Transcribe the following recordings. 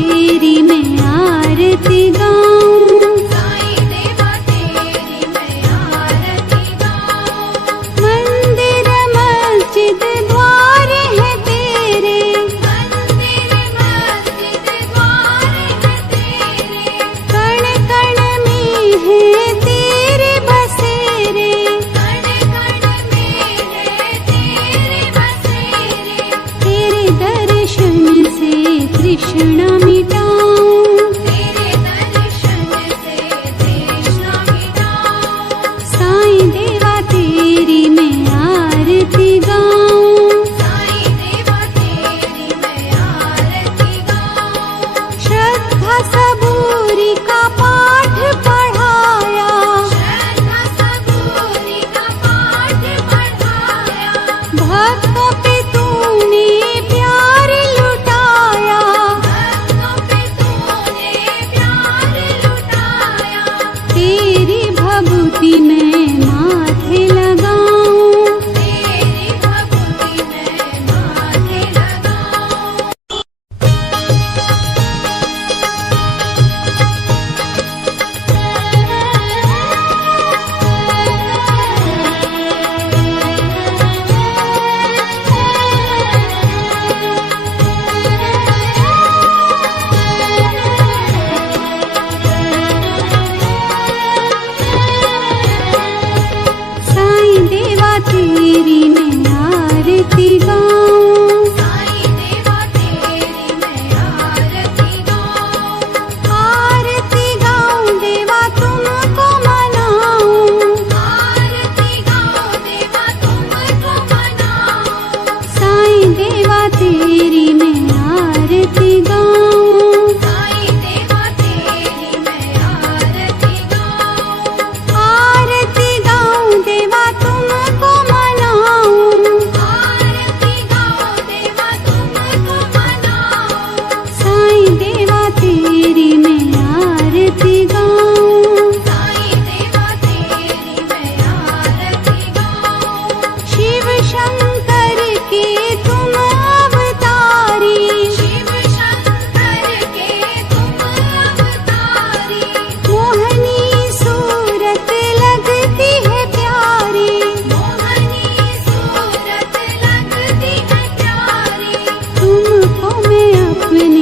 तेरी मैं आरती गाऊं, साईं देवा तेरी मैं आरती गाऊं। मंदिर मस्जिद द्वार है तेरे, मंदिर मस्जिद द्वार है तेरे, कण कण में है तेरे बसेरे, कण कण में है तेरे बसेरे। तेरे दर्शन से तृष्णा मिटाऊं, तेरे दर्शन से तृष्णा मिटाऊं। साईं देवा तेरी मैं आरती गाऊं, साईं देवा तेरी मैं आरती गाऊं। श्रद्धा सबूरी का पाठ पढ़ाया, श्रद्धा सबूरी का पाठ पढ़ाया, भक्तों पे तूने प्यार लुटाया, भक्तों पे तूने प्यार लुटाया। तेरी भभूति मैं माथे लगाऊं, तेरी भभूति मैं माथे लगाऊं। साईं देवा तेरी मैं आरती गाऊं, साईं देवा तेरी मैं आरती गाऊं। आरती गाऊं देवा तुमको मनाऊं, आरती गाऊं देवा तुमको मनाऊं। साईं देवा तेरी मैं आरती गाऊं, साईं देवा तेरी मैं आरती गाऊं। आरती गाऊं देवा तुमको मनाऊं, आरती गाऊं देवा तुमको मनाऊं। साईं देवा तेरी मैं आरती गाऊं, साईं देवा तेरी मैं आरती गाऊं। शिव शंकर के तुम अवतारी, शिव शंकर के तुम अवतारी, मोहनी सूरत लगती है प्यारी, मोहनी सूरत लगती है प्यारी। तुमको मैं अपने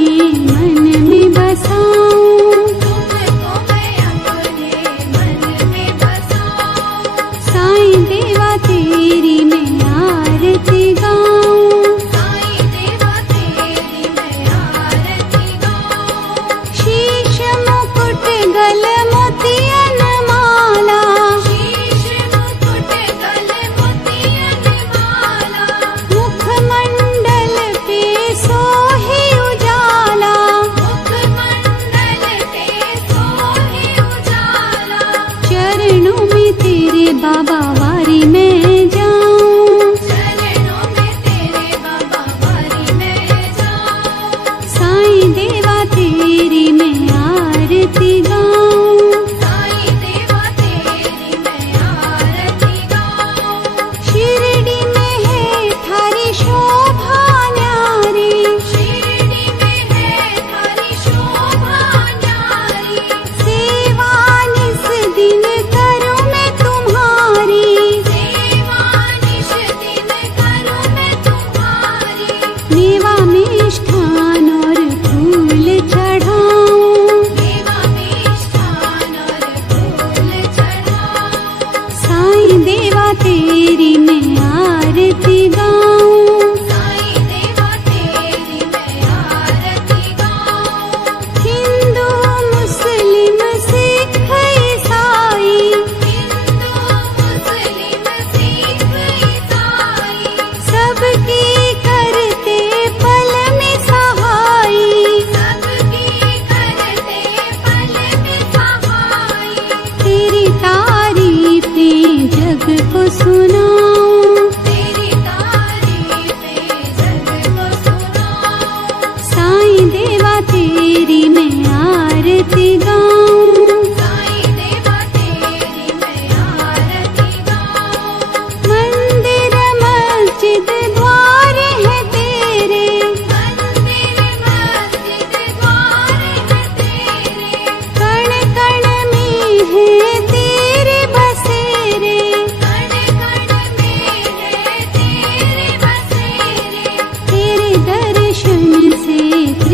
मन में बसाऊं, तुमको मैं अपने मन में बसाऊं। साईं देवा तेरी मैं आरती गाऊं, साईं देवा तेरी मैं आरती गाऊं। शीश मुकुट गल मोतियन माला, शीश मुकुट गल मोतियन माला, मुखमंडल पे सोहे उजाला, मुखमंडल पे सोहे उजाला। चरणों में तेरे बाबा वारी में जाऊं, चरणों में तेरे बाबा वारी में जाऊं। साईं देवा तेरी मैं आरती गाऊं, साईं देवा तेरी मैं आरती गाऊं। शिरडी में है थारी शोभा न्यारी, शिरडी में है थारी शोभा न्यारी, सेवा निस दिन करूं मैं तुम्हारी, सेवा निश दिन करूं मैं तुम्हारी। मेवा मिष्ठान और फूल चढ़ाऊं, देवा मिष्ठान और फूल चढ़ाऊं। साईं देवा तेरी मैं आरती गाऊं, साईं देवा तेरी मैं आरती गाऊं। हिंदू मुस्लिम सिख ईसाई, हिंदू मुस्लिम सिख ईसाई, सबकी करते पल में सहाई, सबकी करते पल में सहाई। तेरी तारीफें जग को सुनाऊं, तेरी तारीफें जग को सुनाऊं। साईं देवा तेरी मैं आरती गाऊं, साईं देवा तेरी मैं आरती गाऊं। मंदिर मस्जिद द्वार है तेरे, मंदिर मस्जिद द्वार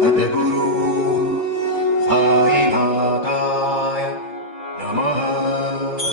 सद्गुरु